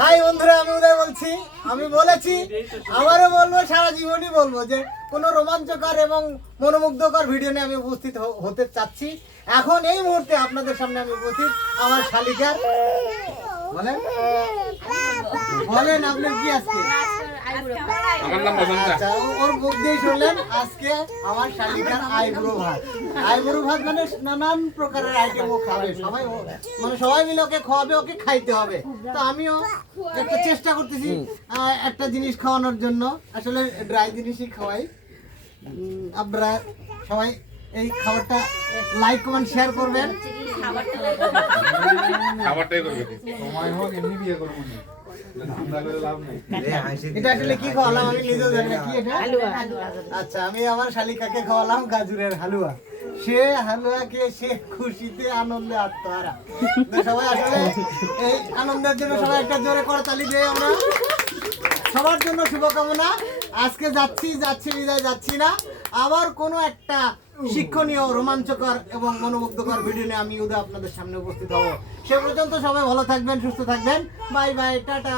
High বন্ধুরা, আমি উদয় বলছি। আমি বলেছি, আবারও বলবো, সারা জীবনই বলবো যে কোনো রোমাঞ্চকর এবং মনোমুগ্ধকর ভিডিও নিয়ে আমি উপস্থিত হতে চাচ্ছি। এখন এই মুহূর্তে আপনাদের সামনে আমি উপস্থিত আমার শালিকার। বলেন বলেন আপনার কি আজকে? আচ্ছা, ওর মুখ দিয়ে শুনলেন আজকে আমার শালিকার আইবুড়ো ভাত। আইবুড়ো ভাত মানে নানান প্রকারের আইটেম ও খাবে, সবাই মানে সবাই মিলে ওকে খাওয়াবে, ওকে খাইতে হবে। তো আমিও একটা চেষ্টা করতেছি একটা জিনিস খাওয়ানোর জন্য। আসলে ড্রাই জিনিসই খাওয়াই। আপনারা সবাই এই খাবারটা লাইক কমেন্ট শেয়ার করবেন। এটা আসলে কি খাওয়ালাম আমি নিজেও জানি না। কি এটা? আচ্ছা, আমি আমার শালিকাকে খাওয়ালাম গাজরের হালুয়া। সে হালুয়া খেয়ে সে খুশিতে আনন্দে আত্মহারা। সবাই আসলে এই আনন্দের জন্য সবাই একটা জোরে করতালি দিয়ে আমরা সবার জন্য শুভকামনা। আজকে যাচ্ছি বিদায় যাচ্ছি না। আবার কোনো একটা শিক্ষণীয়, রোমাঞ্চকর এবং মনোমুগ্ধকর ভিডিও নিয়ে আমি উদয় আপনাদের সামনে উপস্থিত হব। সে পর্যন্ত সবাই ভালো থাকবেন, সুস্থ থাকবেন। Bye bye, tata.